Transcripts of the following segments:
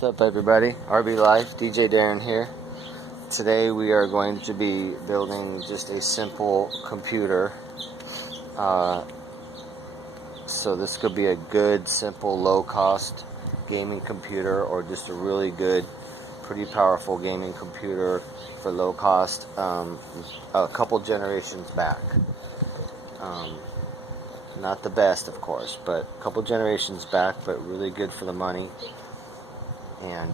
What's up, everybody? RB Life, DJ Darren here. Today we are going to be building just a simple computer. So this could be a good, simple, low-cost gaming computer, or just a really good, pretty powerful gaming computer for low cost. A couple generations back. Not the best, of course, but a couple generations back, but really good for the money. And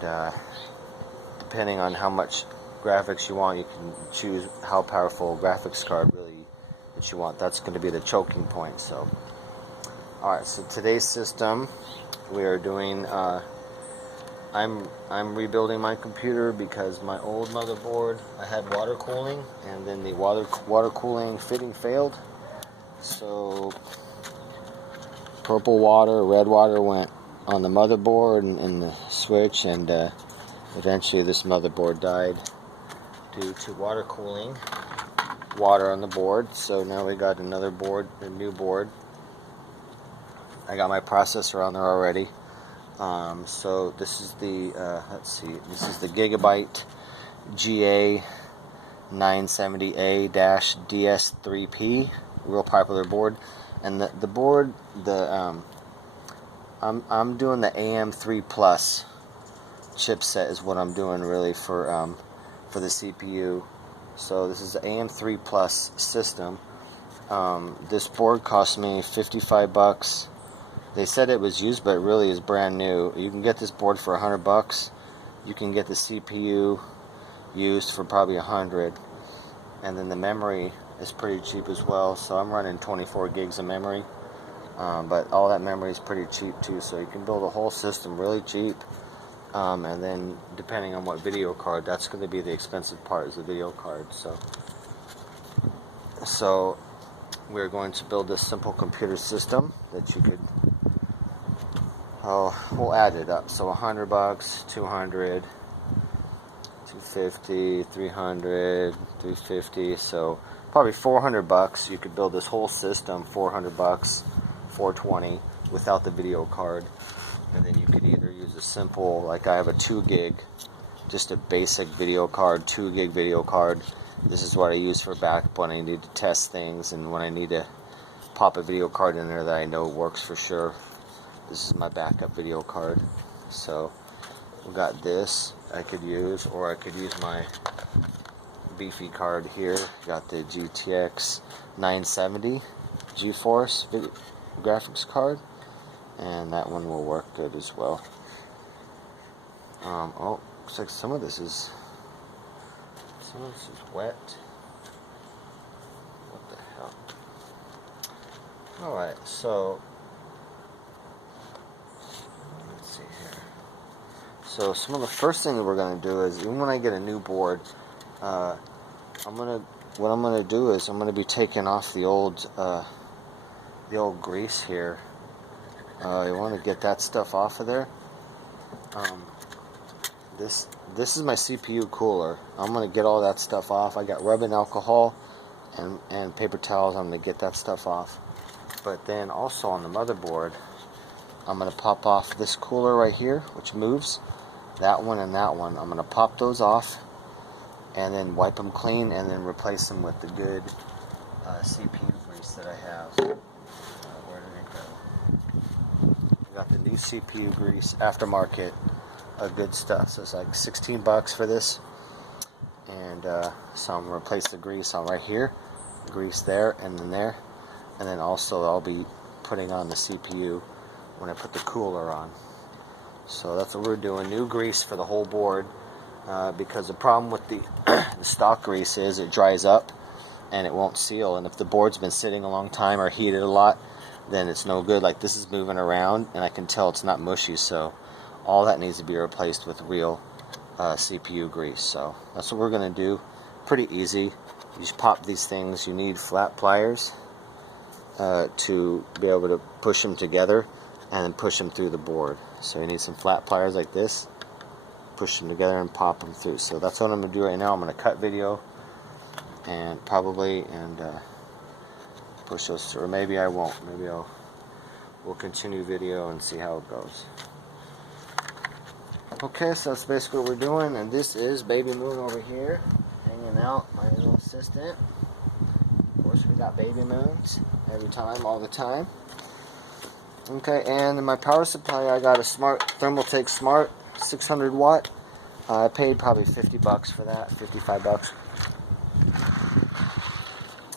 depending on how much graphics you want, you can choose how powerful graphics card really that you want. That's going to be the choking point. So, alright, so today's system we are doing, I'm rebuilding my computer because my old motherboard, I had water cooling, and then the water cooling fitting failed. So purple water, red water went on the motherboard and the switch, and eventually this motherboard died due to water cooling, water on the board. So now we got another board, a new board. I got my processor on there already. So this is the let's see, this is the Gigabyte GA 970A-DS3P, real popular board. And the board, I'm doing the AM3 Plus chipset is what I'm doing really for the CPU. So this is the AM3 Plus system. This board cost me $55. They said it was used, but it really is brand new. You can get this board for $100. You can get the CPU used for probably $100, and then the memory is pretty cheap as well. So I'm running 24 gigs of memory. But all that memory is pretty cheap too, so you can build a whole system really cheap. And then depending on what video card, that's going to be the expensive part, is the video card. So we're going to build this simple computer system that you could, we'll add it up. So $100, $200, $250, $300, $350, so probably $400. You could build this whole system, $400, $420, without the video card. And then you could either use a simple, like I have a 2 gig, just a basic video card, 2 gig video card. This is what I use for backup when I need to test things, and when I need to pop a video card in there that I know works for sure. This is my backup video card. So we got this I could use, or I could use my beefy card here. Got the GTX 970 Geforce graphics card, and that one will work good as well. Oh, looks like some of this is wet. What the hell? Alright, so let's see here. So some of the first thing that we're going to do is, even when I get a new board, what I'm going to do is I'm going to be taking off the old grease here. You want to get that stuff off of there. This is my CPU cooler. I'm going to get all that stuff off. I got rubbing alcohol and paper towels. I'm going to get that stuff off. But then also on the motherboard, I'm going to pop off this cooler right here, which moves. That one and that one. I'm going to pop those off and then wipe them clean, and then replace them with the good CPU grease that I have. Where did it go? I got the new CPU grease, aftermarket, good stuff. So it's like $16 for this. And so I'm going to replace the grease on right here, grease there, and then there. And then also I'll be putting on the CPU when I put the cooler on. So that's what we're doing, new grease for the whole board. Because the problem with the stock grease is it dries up and it won't seal, and if the board's been sitting a long time or heated a lot, then it's no good. Like this is moving around and I can tell it's not mushy, so all that needs to be replaced with real CPU grease. So that's what we're going to do. Pretty easy. You just pop these things. You need flat pliers to be able to push them together and then push them through the board. So you need some flat pliers like this, push them together and pop them through. So that's what I'm going to do right now. I'm going to cut video and push those through, or maybe I won't. Maybe we'll continue video and see how it goes. Okay, so that's basically what we're doing, and this is Baby Moon over here, hanging out, my little assistant. Of course, we got Baby Moons every time, all the time. Okay, and in my power supply, I got a Smart Thermaltake Smart 600 watt. I paid probably 50 bucks for that, 55 bucks.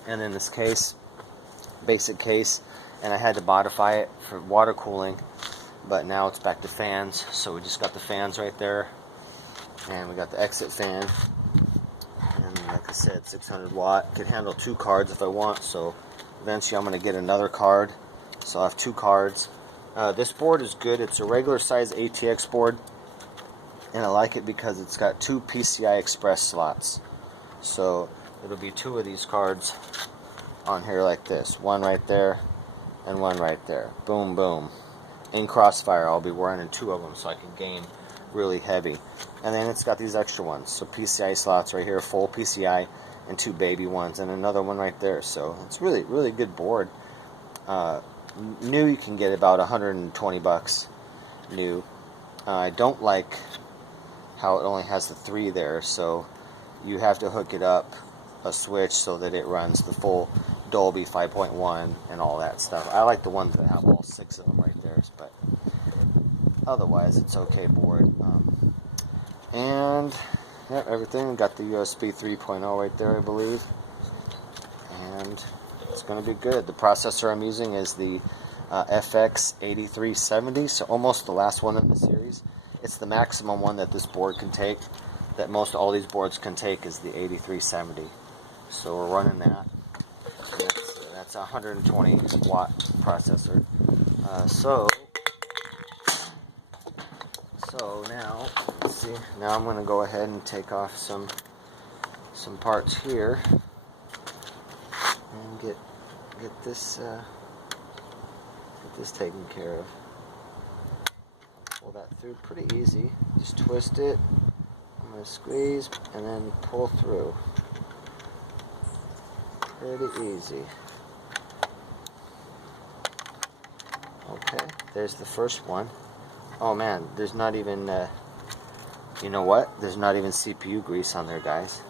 And in this case, basic case, and I had to modify it for water cooling, but now it's back to fans, so we just got the fans right there, and we got the exit fan, and like I said, 600 watt, can handle 2 cards if I want, so eventually I'm going to get another card, so I have 2 cards. This board is good. It's a regular size ATX board, and I like it because it's got 2 PCI Express slots, so it'll be 2 of these cards on here like this, one right there and one right there, boom boom. In Crossfire I'll be running 2 of them so I can game really heavy. And then it's got these extra ones, so PCI slots right here, full PCI, and 2 baby ones, and another one right there. So it's really good board. New, you can get about 120 bucks new. I don't like how it only has the 3 there, so you have to hook it up a switch so that it runs the full Dolby 5.1 and all that stuff. I like the ones that have all 6 of them right there, but otherwise it's okay board. And yeah, everything got the USB 3.0 right there, I believe, and it's going to be good. The processor I'm using is the FX 8370, so almost the last one in the series. It's the maximum one that this board can take, that most all these boards can take, is the 8370. So we're running that. That's a 120 watt processor. So now, let's see. Now I'm going to go ahead and take off some parts here and get this taken care of. Pull that through pretty easy. Just twist it. I'm going to squeeze and then pull through. Pretty easy. Okay, there's the first one. Oh man, there's not even, you know what? There's not even CPU grease on there, guys.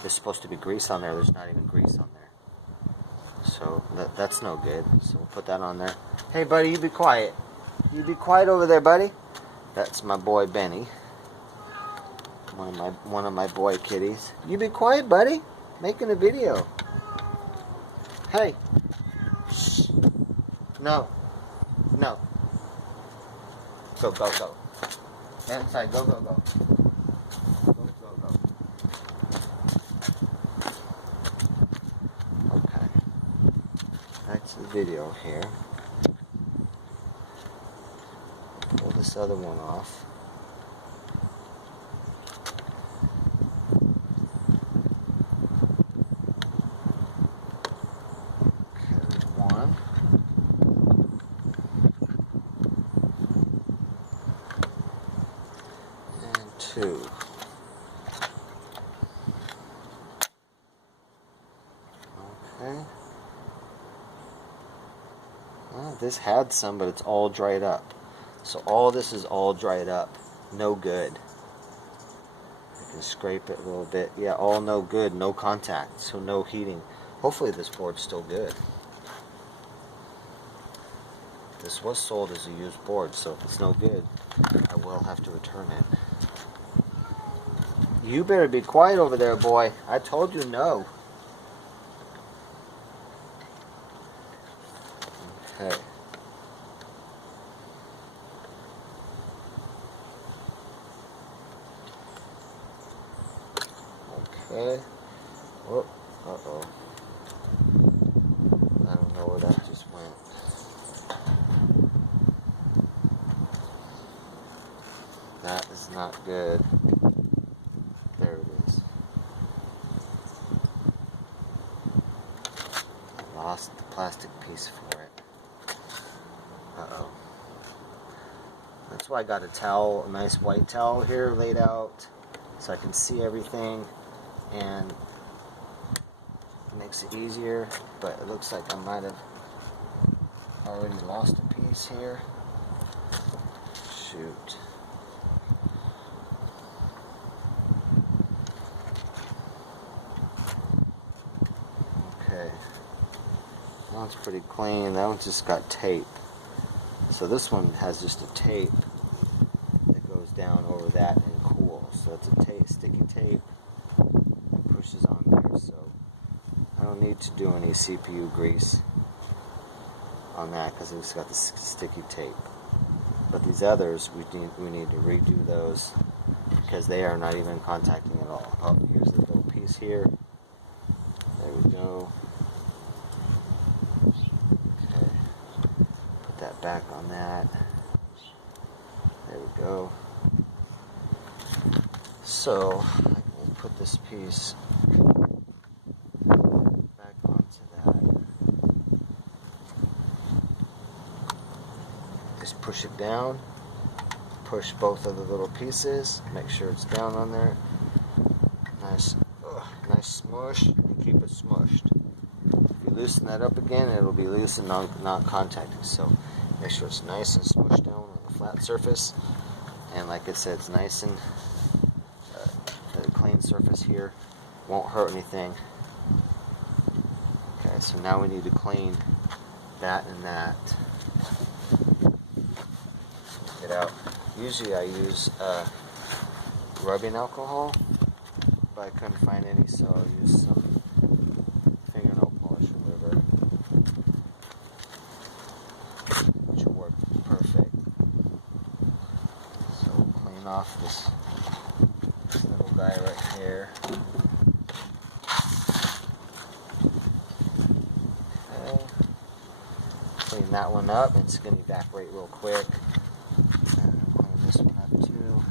There's supposed to be grease on there. There's not even grease on there. So that's no good. So we'll put that on there. Hey buddy, you be quiet. You be quiet over there, buddy. That's my boy Benny. One of my boy kitties. You be quiet, buddy. Making a video. Hey. Shh. No. No. Go, go, go. Inside. Go, go, go. Go, go, go. Okay. That's the video here. Pull this other one off. Two. Okay. Well, this had some, but it's all dried up. So all this is all dried up. No good. I can scrape it a little bit. Yeah, all no good. No contact. So no heating. Hopefully this board's still good. This was sold as a used board, so if it's no good, I will have to return it. You better be quiet over there, boy. I told you no. Okay. Okay. Oh, uh-oh. I don't know where that just went. That is not good. There it is. I lost the plastic piece for it. Uh-oh. That's why I got a towel, a nice white towel here laid out so I can see everything, and it makes it easier, but it looks like I might have already lost a piece here. Shoot. one's pretty clean. That one's just got tape. So this one has just a tape that goes down over that and cools. So it's a sticky tape that pushes on there. So I don't need to do any CPU grease on that because it's got the sticky tape. But these others, we need to redo those because they are not even contacting at all. Oh, here's the little piece here. There we go. Okay. Put that back on that. There we go. So we'll put this piece back onto that. Just push it down. Push both of the little pieces. Make sure it's down on there. Nice smush, and keep it smushed. If you loosen that up again, it'll be loose and not contacting. So make sure it's nice and smushed down on a flat surface. And like I said, it's nice and a clean surface here. Won't hurt anything. Okay, so now we need to clean that and that. Get out. Usually I use rubbing alcohol, but I couldn't find any, so I'll use some fingernail polish remover, which will work perfect. So we'll clean off this little guy right here. Okay. Clean that one up, and it's going to evaporate real quick. This one up too.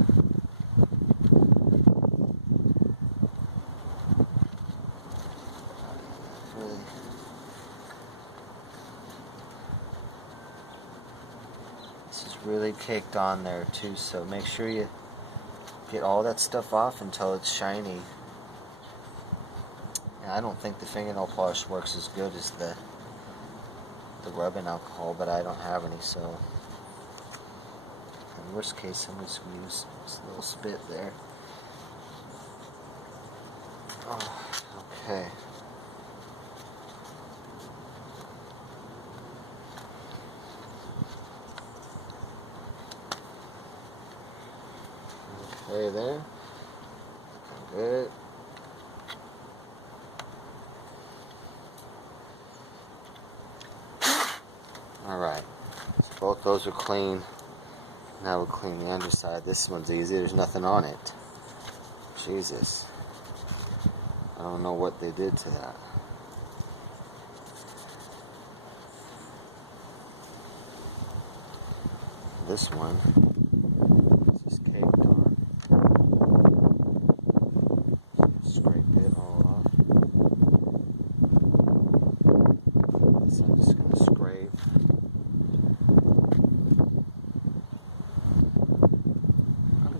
This is really caked on there too, so make sure you get all that stuff off until it's shiny. And I don't think the fingernail polish works as good as the rubbing alcohol, but I don't have any, so in worst case, I'm just going to use this little spit there. Oh, okay. Okay, there. Good. Alright. So both those are clean. Now we'll clean the underside. This one's easy. There's nothing on it. Jesus. I don't know what they did to that. This one is just caked on. Scrape it all off. This I'm just going to scrape.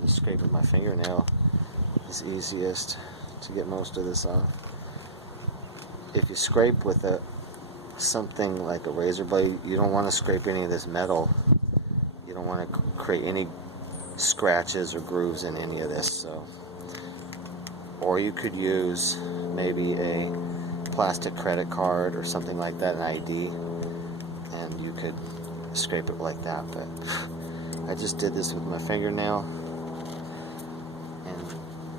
Scraping my fingernail is easiest to get most of this off. If you scrape with something like a razor blade, you don't want to scrape any of this metal. You don't want to create any scratches or grooves in any of this. So, or you could use maybe a plastic credit card or something like that, an ID, and you could scrape it like that. But I just did this with my fingernail.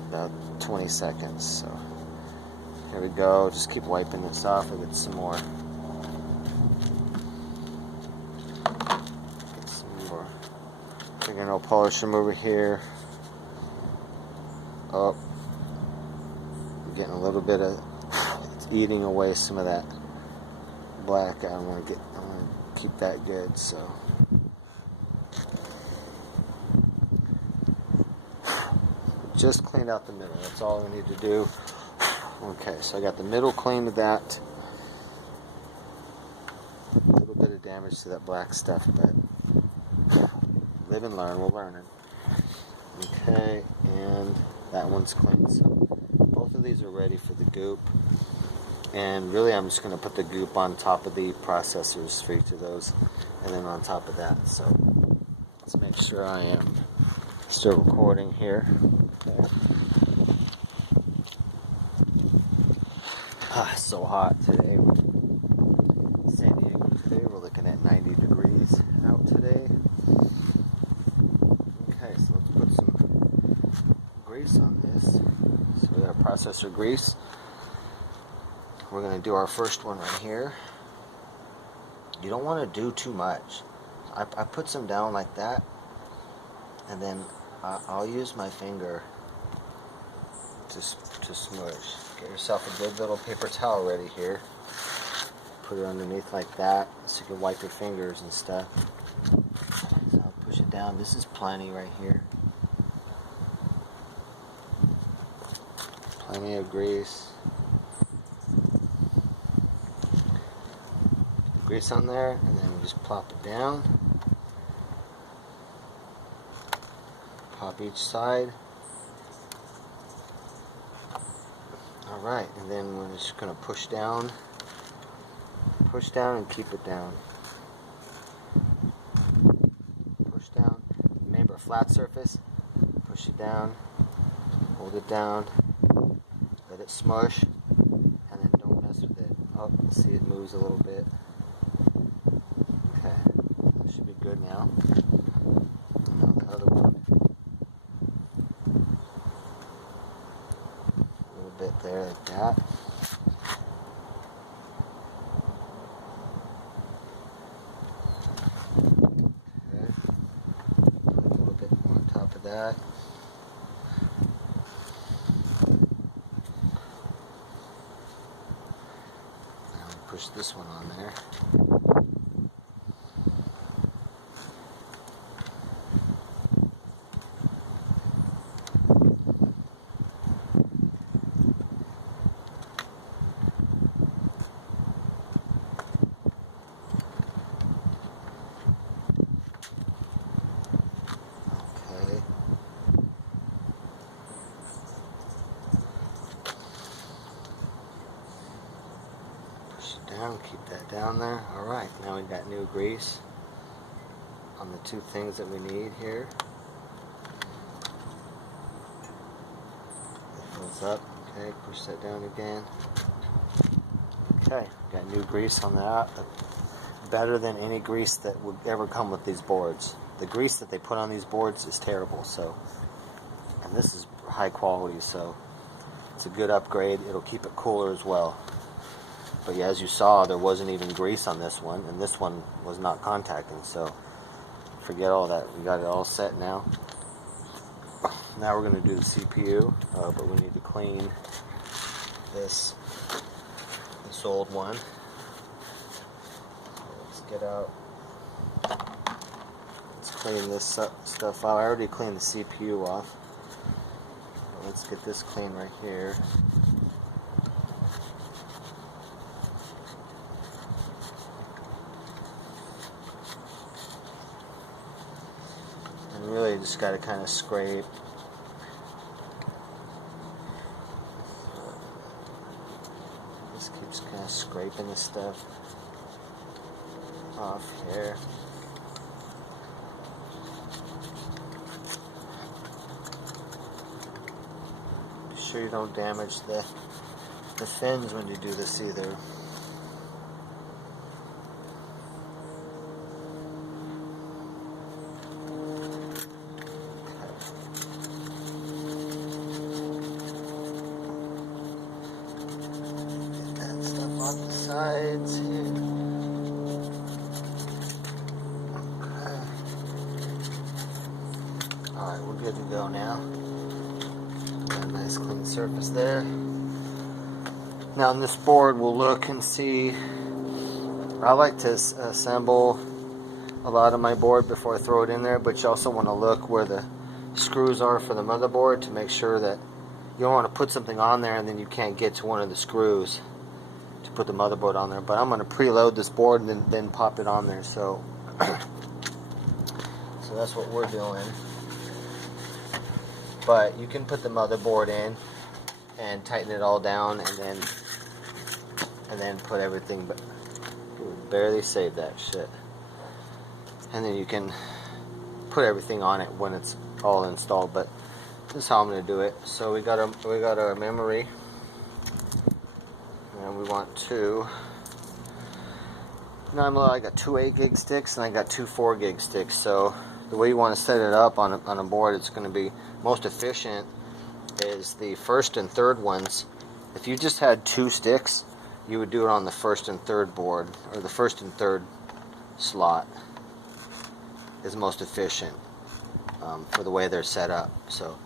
About 20 seconds. So there we go. Just keep wiping this off. I'll get some more. Get some more fingernail polish remover here. Oh, I'm getting a little bit of. It's eating away some of that black. I want to keep that good. So. Just cleaned out the middle. That's all I need to do. Okay, so I got the middle cleaned of that. A little bit of damage to that black stuff, but live and learn. We're learning. Okay, and that one's clean. So both of these are ready for the goop. And really, I'm just going to put the goop on top of the processors for each of those, and then on top of that. So let's make sure I am still recording here. Okay. So hot today. Saying grease on this. So we got processor grease. We're going to do our first one right here. You don't want to do too much. I put some down like that, and then I'll use my finger to smush. Get yourself a good little paper towel ready here. Put it underneath like that so you can wipe your fingers and stuff. So I'll push it down. This is plenty right here. Plenty of grease. Grease on there, and then we just plop it down. Pop each side. Alright, and then we're just going to push down and keep it down. Push down. Remember, a flat surface, push it down, hold it down, let it smush, and then don't mess with it. Oh, see, it moves a little bit. Okay, that should be good now. Now the other one. A little bit there like that. Okay. Put a little bit more on top of that. Now push this one on there. Down, keep that down there. Alright, now we've got new grease on the two things that we need here. It fills up. Okay, push that down again. Okay, got new grease on that. Better than any grease that would ever come with these boards. The grease that they put on these boards is terrible, so, and this is high quality, so it's a good upgrade. It'll keep it cooler as well. But yeah, as you saw, there wasn't even grease on this one, and this one was not contacting, so forget all that. We got it all set now. Now we're going to do the CPU, but we need to clean this old one. So let's get out. Let's clean this stuff out. I already cleaned the CPU off. So let's get this clean right here. Really just got to kind of scrape. Just keeps kind of scraping this stuff off here. Be sure you don't damage the fins when you do this either. Sides here. Okay. Alright, we're good to go now. Got a nice clean surface there. Now on this board we'll look and see. I like to assemble a lot of my board before I throw it in there, but you also want to look where the screws are for the motherboard to make sure that you don't want to put something on there and then you can't get to one of the screws to put the motherboard on there. But I'm going to preload this board and then pop it on there, so so that's what we're doing. But you can put the motherboard in and tighten it all down and then put everything, but barely save that shit, and then you can put everything on it when it's all installed. But this is how I'm going to do it. So we got our memory, and we want two. Now I got two 8 gig sticks and I got two 4 gig sticks. So the way you want to set it up on a board, it's going to be most efficient is the first and third ones. If you just had 2 sticks, you would do it on the first and third board, or the first and third slot is most efficient for the way they're set up. So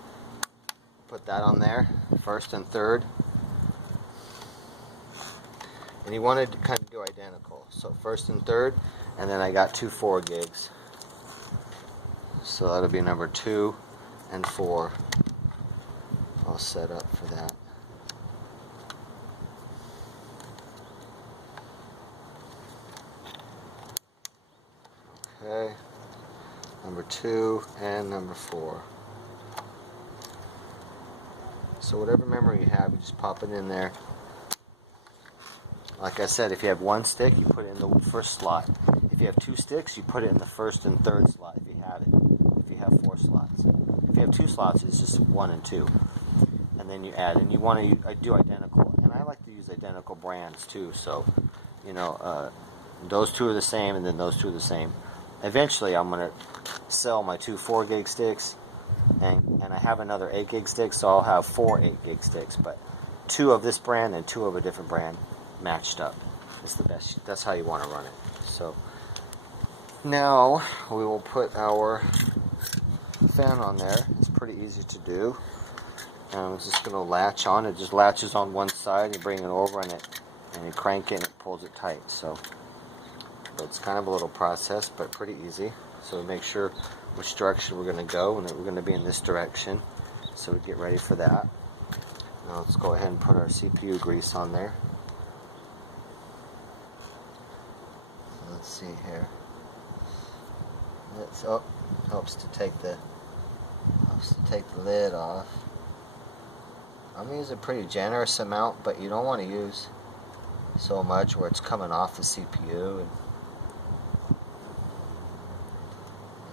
put that on there, first and third. And you want to kind of do identical. So first and third, and then I got 2 4 gigs. So that'll be number 2 and 4. All set up for that. Okay, number 2 and number 4. So whatever memory you have, you just pop it in there. Like I said, if you have 1 stick, you put it in the first slot. If you have 2 sticks, you put it in the first and third slot if you have it. If you have 4 slots. If you have 2 slots, it's just 1 and 2. And then you add, and you want to do identical. And I like to use identical brands too. So, you know, those 2 are the same, and then those 2 are the same. Eventually, I'm going to sell my 2 4 gig sticks, and I have another 8 gig stick, so I'll have 4 8 gig sticks. But 2 of this brand and 2 of a different brand matched up. It's the best. That's how you want to run it. So now we will put our fan on there. It's pretty easy to do. I'm just going to latch on. It just latches on one side. You bring it over and you crank it and it pulls it tight. So it's kind of a little process, but pretty easy. So make sure which direction we're going to go, and that we're going to be in this direction. So we get ready for that. Now let's go ahead and put our CPU grease on there. Let's see here. It's helps to take the lid off. I'm using a pretty generous amount, but you don't want to use so much where it's coming off the CPU and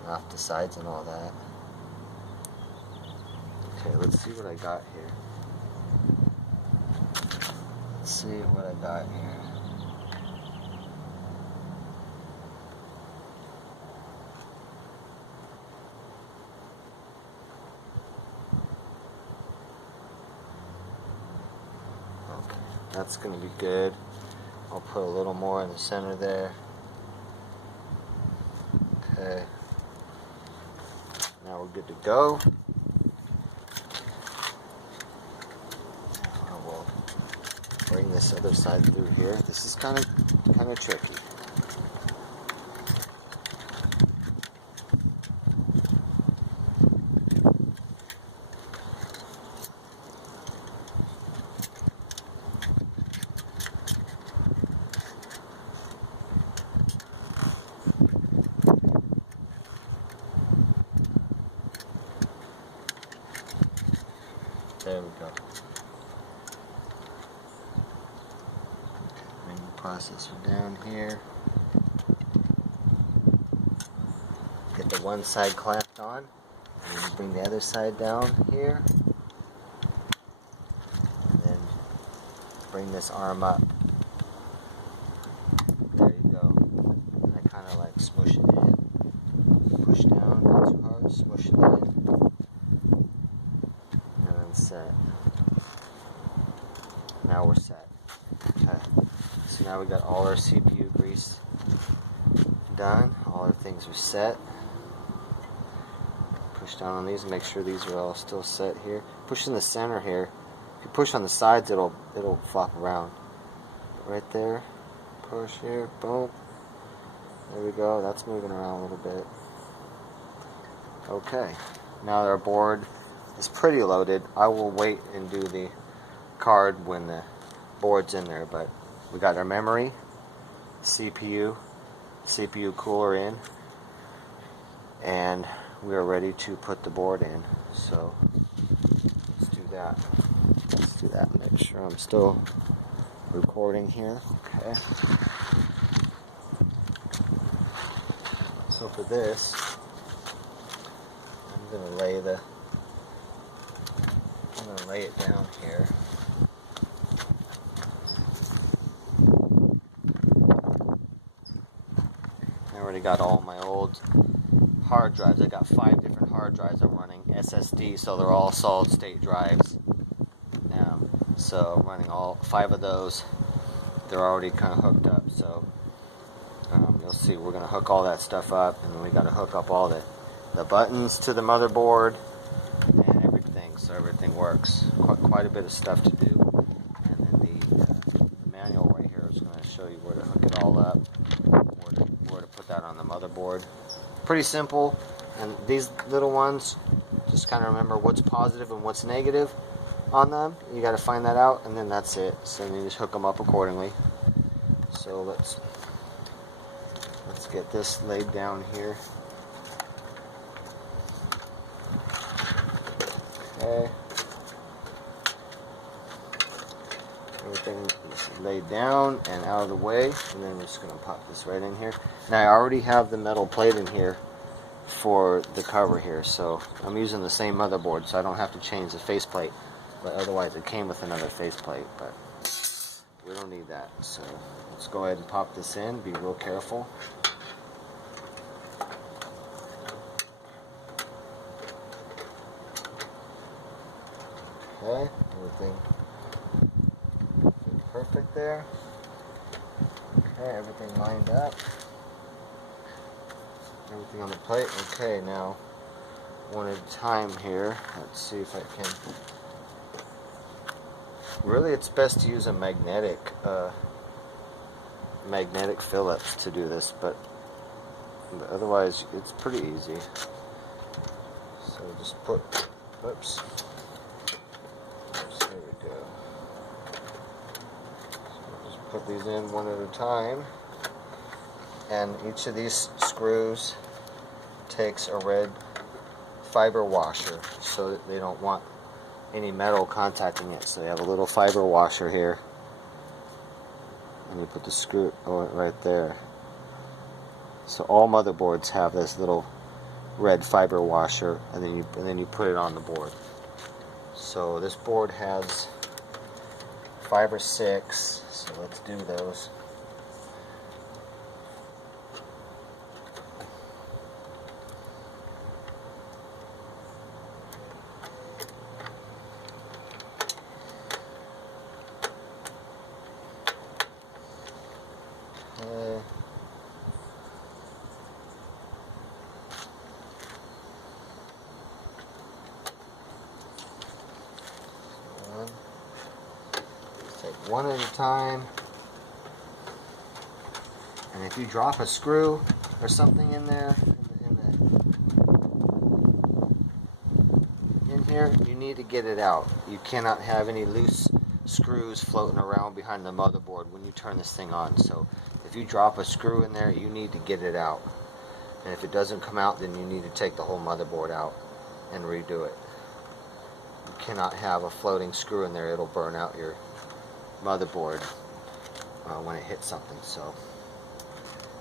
off the sides and all that. Okay, let's see what I got here. Let's see what I got here. That's going to be good. I'll put a little more in the center there. Okay. Now we're good to go. I will bring this other side through here. This is kind of tricky. There we go. Bring the processor down here. Get the one side clamped on. And then bring the other side down here. And then bring this arm up. There you go. And I kind of like smush it in. Push down, not too hard, smush it in. Set. Now we're set. Okay. So now we got all our CPU grease done. All our things are set. Push down on these and make sure these are all still set here. Push in the center here. If you push on the sides, it'll flop around. Right there. Push here. Boom. There we go. That's moving around a little bit. Okay. Now our board is pretty loaded. I will wait and do the card when the board's in there, but we got our memory, CPU cooler in, and we are ready to put the board in. So let's do that. Let's do that. Make sure I'm still recording here. Okay. So for this, I'm gonna lay it down here. I already got all my old hard drives. I got 5 different hard drives I'm running SSD, so they're all solid state drives. So I'm running all 5 of those. They're already kind of hooked up, so you'll see we're going to hook all that stuff up, and then we got to hook up all the buttons to the motherboard and everything, so everything works. Quite a bit of stuff to do. And then the manual right here is going to show you where to hook it all up, where to put that on the motherboard. Pretty simple. And these little ones, just kind of remember what's positive and what's negative on them. You got to find that out, and then that's it. So then you just hook them up accordingly. So let's get this laid down here. Okay. Everything is laid down and out of the way, and then we're just going to pop this right in here. Now I already have the metal plate in here for the cover here, so I'm using the same motherboard, so I don't have to change the faceplate. But otherwise, it came with another faceplate, but we don't need that. So let's go ahead and pop this in. Be real careful. Okay, everything perfect there. Okay, everything lined up. Everything on the plate. Okay, now one at a time here. Let's see if I can. Really, it's best to use a magnetic Phillips to do this, but otherwise it's pretty easy. So just put, oops, there we go. So just put these in one at a time, and each of these screws takes a red fiber washer so that they don't want any metal contacting it. So you have a little fiber washer here, and you put the screw right there. So all motherboards have this little red fiber washer, and then you put it on the board. So this board has 5 or 6, so let's do those. Take one at a time, and if you drop a screw or something in there, in here, you need to get it out. You cannot have any loose screws floating around behind the motherboard when you turn this thing on. So if you drop a screw in there, you need to get it out. And if it doesn't come out, then you need to take the whole motherboard out and redo it. You cannot have a floating screw in there. It'll burn out your motherboard when it hits something. So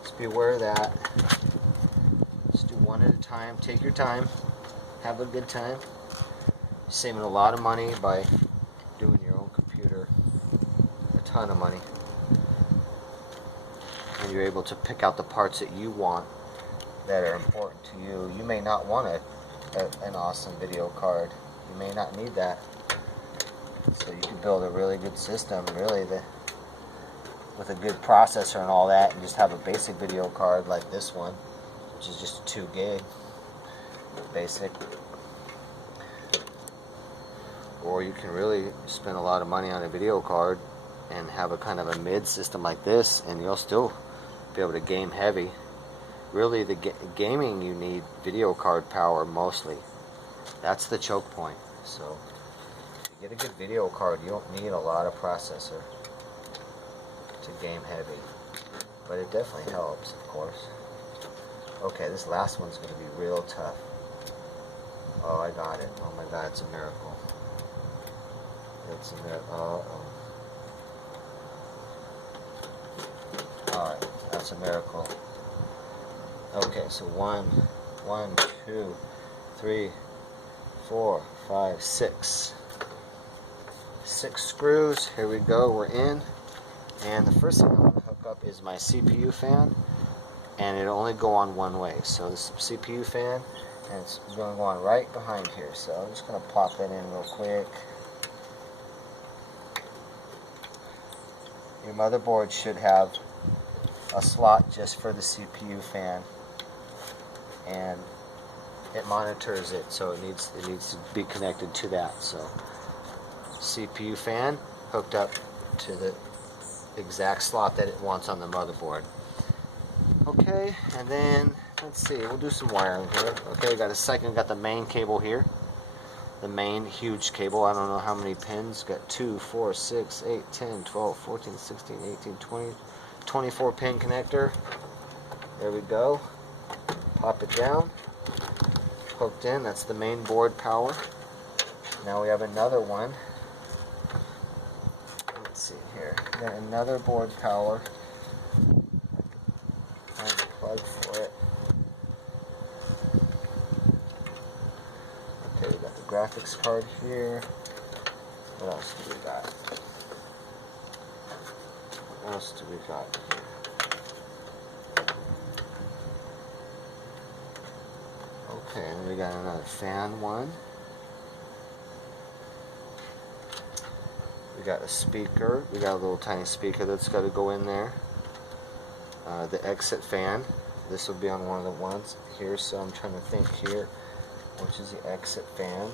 just be aware of that. Just do one at a time. Take your time. Have a good time. Saving a lot of money by doing your own computer. A ton of money. And you're able to pick out the parts that you want that are important to you. You may not want an awesome video card. You may not need that. So you can build a really good system, really, with a good processor and all that, and just have a basic video card like this one, which is just 2 gig, basic. Or you can really spend a lot of money on a video card and have a kind of a mid system like this, and you'll still be able to game heavy. Really, the gaming, you need video card power mostly. That's the choke point. So get a good video card. You don't need a lot of processor to game heavy, but it definitely helps, of course. Okay, this last one's going to be real tough. Oh, I got it. Oh my God, it's a miracle. It's a miracle. Alright, that's a miracle. Okay, so 1, 2, 3, 4, 5, 6. 6 screws. Here we go, we're in. And the first thing I'm going to hook up is my CPU fan, and it'll only go on one way. So this CPU fan and it's going on right behind here. So I'm just going to pop that in real quick. Your motherboard should have a slot just for the CPU fan, and it monitors it, so it needs to be connected to that. So CPU fan hooked up to the exact slot that it wants on the motherboard. Okay, and then let's see, we'll do some wiring here. Okay, got the main cable here. The main huge cable, I don't know how many pins. Got 2, 4, 6, 8, 10, 12, 14, 16, 18, 20, 24 pin connector. There we go. Pop it down. Hooked in, that's the main board power. Now we have another one. Let's see here. We got another board power. Find a plug for it. Okay, we got the graphics card here. What else do we got? What else do we got here? Okay, and we got another fan one. We got a speaker. We got a little tiny speaker that's got to go in there. The exit fan. This will be on one of the ones here, so I'm trying to think here. Which is the exit fan.